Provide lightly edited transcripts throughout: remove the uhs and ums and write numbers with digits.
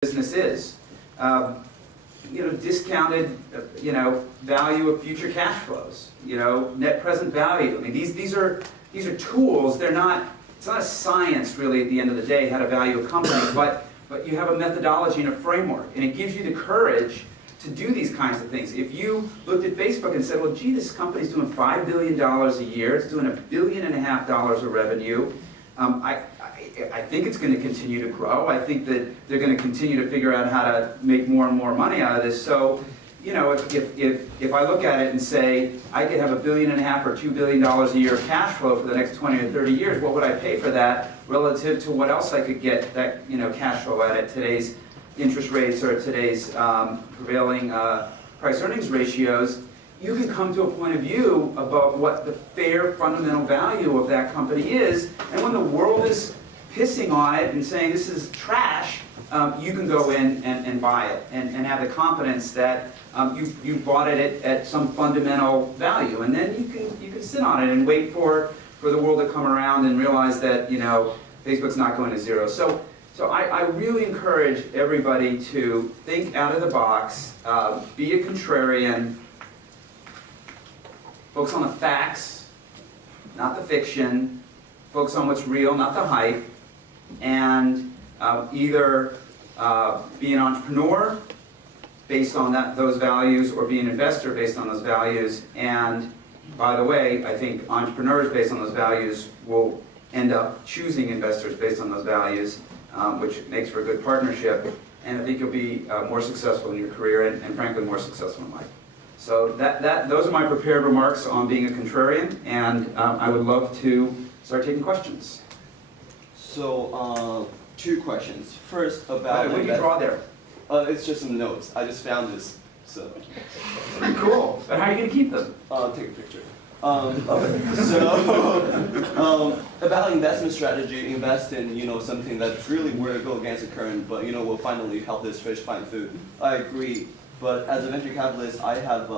business is. Discounted, value of future cash flows, net present value. I mean, these are tools. They're not. It's not a science really. At the end of the day, how to value a company, but you have a methodology and a framework, and it gives you the courage to do these kinds of things. If you looked at Facebook and said, well, gee, this company's doing $5 billion a year, it's doing $1.5 billion of revenue, I think it's going to continue to grow. I think that they're going to continue to figure out how to make more and more money out of this. So, if I look at it and say, I could have $1.5 billion or $2 billion a year of cash flow for the next 20 or 30 years, what would I pay for that relative to what else I could get that cash flow at today's interest rates or at today's prevailing price-earnings ratios? You can come to a point of view about what the fair fundamental value of that company is, and when the world is pissing on it and saying this is trash, you can go in and buy it and have the confidence that you bought it at some fundamental value, and then you can sit on it and wait for the world to come around and realize that Facebook's not going to zero. So I really encourage everybody to think out of the box, be a contrarian, focus on the facts, not the fiction, focus on what's real, not the hype, and either be an entrepreneur based on those values, or be an investor based on those values. And by the way, I think entrepreneurs based on those values will end up choosing investors based on those values, which makes for a good partnership. And I think you'll be more successful in your career and frankly more successful in life. So those are my prepared remarks on being a contrarian, and I would love to start taking questions. So, two questions. First, about... What did you draw there? It's just some notes. I just found this, so... Pretty cool. But how are you going to keep them? Take a picture. About investment strategy, invest in, something that's really where to go against the current, but, will finally help this fish find food. I agree. But as a venture capitalist, I have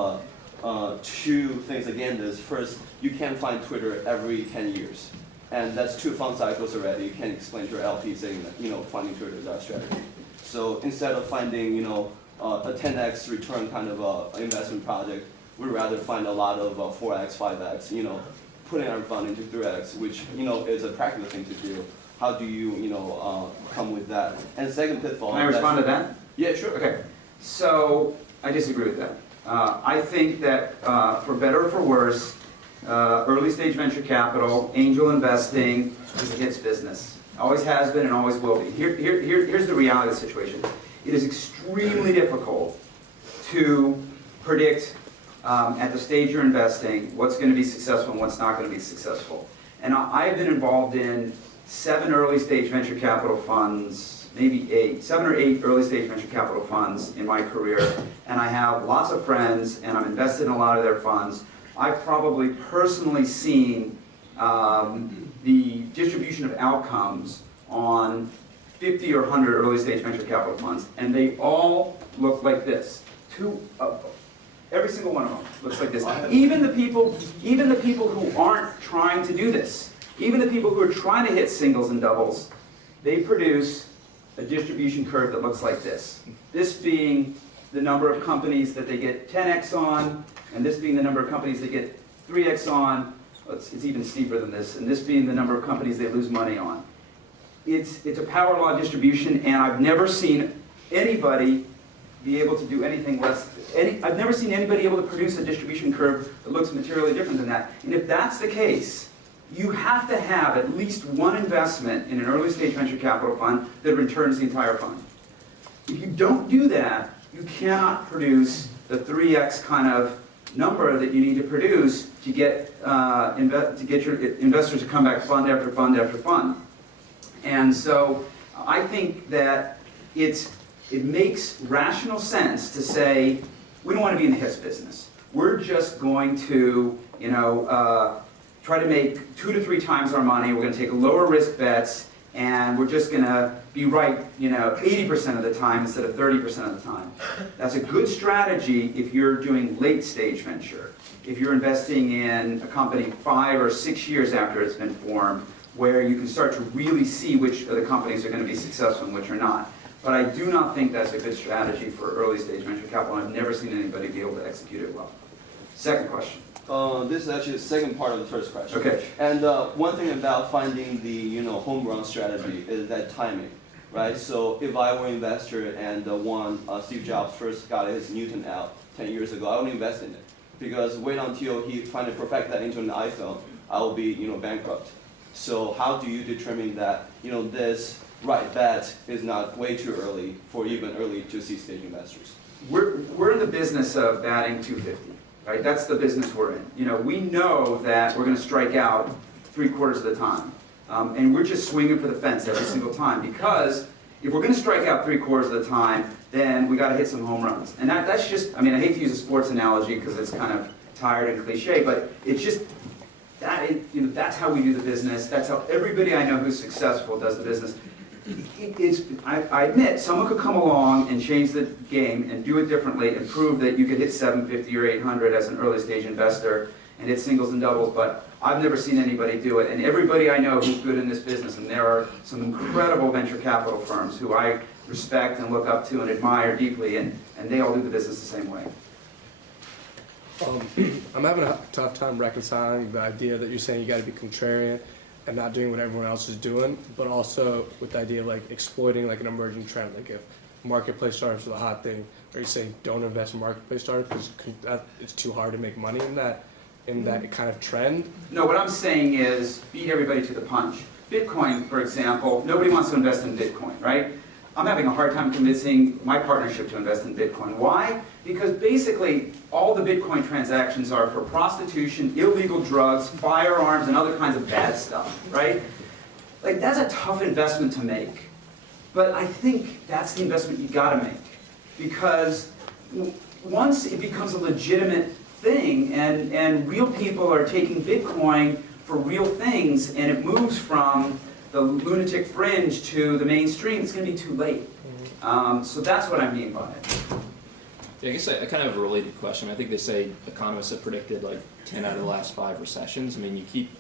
two things against this. First, you can't find Twitter every 10 years. And that's 2 fund cycles already. You can't explain to your LP saying that, finding Twitter is our strategy. So instead of finding, a 10x return kind of investment project, we'd rather find a lot of 4x, 5x, putting our fund into 3x, which, is a practical thing to do. How do you, come with that? And second pitfall... Can I respond to that? Yeah, sure. Okay. So I disagree with that. I think that for better or for worse, early stage venture capital, angel investing is a hits business. Always has been and always will be. Here's the reality of the situation. It is extremely difficult to predict at the stage you're investing what's going to be successful and what's not going to be successful. And I've been involved in 7 early stage venture capital funds, maybe 7 or 8 early stage venture capital funds in my career, and I have lots of friends and I'm invested in a lot of their funds. I've probably personally seen the distribution of outcomes on 50 or 100 early stage venture capital funds, and they all look like this. Every single one of them looks like this. Even the people who aren't trying to do this, even the people who are trying to hit singles and doubles, they produce a distribution curve that looks like this. This being the number of companies that they get 10x on, and this being the number of companies they get 3x on. It's even steeper than this, and this being the number of companies they lose money on. It's a power law distribution, and I've never seen anybody be able to do anything less. I've never seen anybody able to produce a distribution curve that looks materially different than that. And if that's the case, you have to have at least one investment in an early stage venture capital fund that returns the entire fund. If you don't do that, you cannot produce the 3x kind of number that you need to produce to get your investors to come back fund after fund after fund. And so I think that it makes rational sense to say, we don't want to be in the hits business. We're just going to, try to make 2 to 3 times our money. We're going to take lower risk bets, and we're just going to be right, 80% of the time instead of 30% of the time. That's a good strategy if you're doing late stage venture. If you're investing in a company 5 or 6 years after it's been formed, where you can start to really see which of the companies are going to be successful and which are not. But I do not think that's a good strategy for early stage venture capital, and I've never seen anybody be able to execute it well. Second question. This is actually the second part of the first question. Okay. And one thing about finding the home run strategy is that timing, right? So if I were an investor and Steve Jobs first got his Newton out 10 years ago, I would invest in it, because wait until he finally perfect that into an iPhone, I will be bankrupt. So how do you determine that this right bet is not way too early for even early to seed stage investors? We're in the business of batting 250. Right? That's the business we're in. We know that we're going to strike out 3/4 of the time. And we're just swinging for the fence every single time, because if we're going to strike out 3/4 of the time, then we got to hit some home runs. And that's just, I hate to use a sports analogy because it's kind of tired and cliche, but it's just, that's how we do the business. That's how everybody I know who's successful does the business. I admit, someone could come along and change the game and do it differently and prove that you could hit 750 or 800 as an early stage investor and hit singles and doubles, but I've never seen anybody do it. And everybody I know who's good in this business, and there are some incredible venture capital firms who I respect and look up to and admire deeply, and they all do the business the same way. I'm having a tough time reconciling the idea that you're saying you got to be contrarian and not doing what everyone else is doing, but also with the idea of like exploiting like an emerging trend. Like if marketplace startups are the hot thing, are you saying don't invest in marketplace startups because it's too hard to make money in that kind of trend? No, what I'm saying is beat everybody to the punch. Bitcoin, for example, nobody wants to invest in Bitcoin, right? I'm having a hard time convincing my partnership to invest in Bitcoin. Why? Because basically all the Bitcoin transactions are for prostitution, illegal drugs, firearms, and other kinds of bad stuff, right? Like, that's a tough investment to make. But I think that's the investment you gotta make. Because once it becomes a legitimate thing, and real people are taking Bitcoin for real things, and it moves from the lunatic fringe to the mainstream, it's going to be too late. So that's what I mean by it. Yeah, I guess I kind of have a related question. I think they say economists have predicted like 10 out of the last 5 recessions. You keep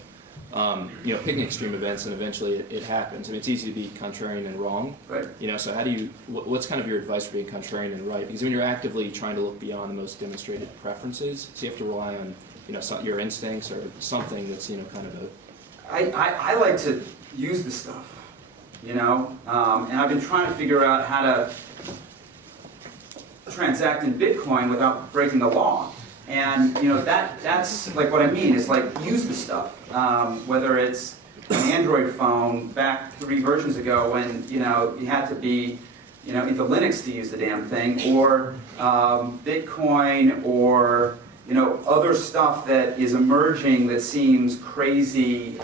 picking extreme events, and eventually it happens. It's easy to be contrarian and wrong. Right. So how do you? What's kind of your advice for being contrarian and right? Because when you're actively trying to look beyond the most demonstrated preferences, so you have to rely on your instincts or something that's kind of a. I like to use the stuff, and I've been trying to figure out how to transact in Bitcoin without breaking the law. And that's like what I mean. Is like use the stuff. Whether it's an Android phone back 3 versions ago when you had to be into Linux to use the damn thing, or Bitcoin, or other stuff that is emerging that seems crazy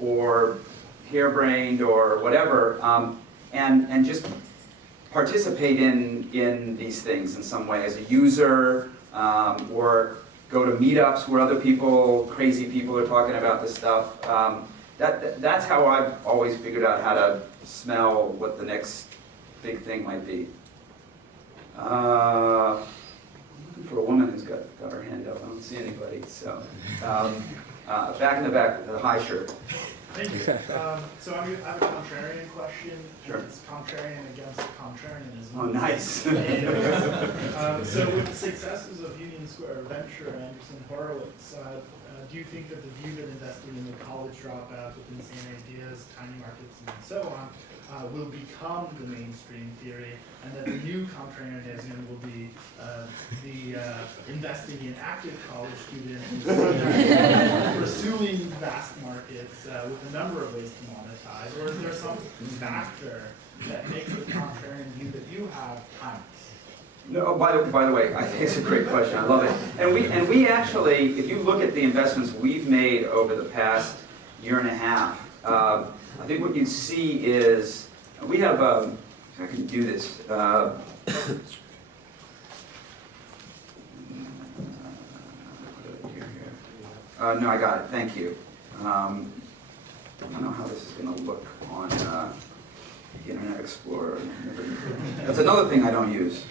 or harebrained or whatever, and just participate in these things in some way as a user, or go to meetups where other crazy people are talking about this stuff. That's how I've always figured out how to smell what the next big thing might be. I'm looking for a woman who's got her hand up. I don't see anybody. So, back in the back, the high shirt. Thank you. So I have a contrarian question. Sure. It's contrarian against contrarianism. Oh, nice. So with the successes of Union Square Venture and Anderson Horowitz, do you think that the view that investing in the college dropouts with insane ideas, tiny markets, and so on will become the mainstream theory, and that the new contrarianism will be investing in active college students pursuing vast markets with a number of ways to monetize? Or is there some factor that makes the contrarian view that you have timeless? No, by the way, I think it's a great question. I love it. And we actually, if you look at the investments we've made over the past year and a half, I think what you see is we have. If I can do this. No, I got it. Thank you. I don't know how this is going to look on Internet Explorer. That's another thing I don't use.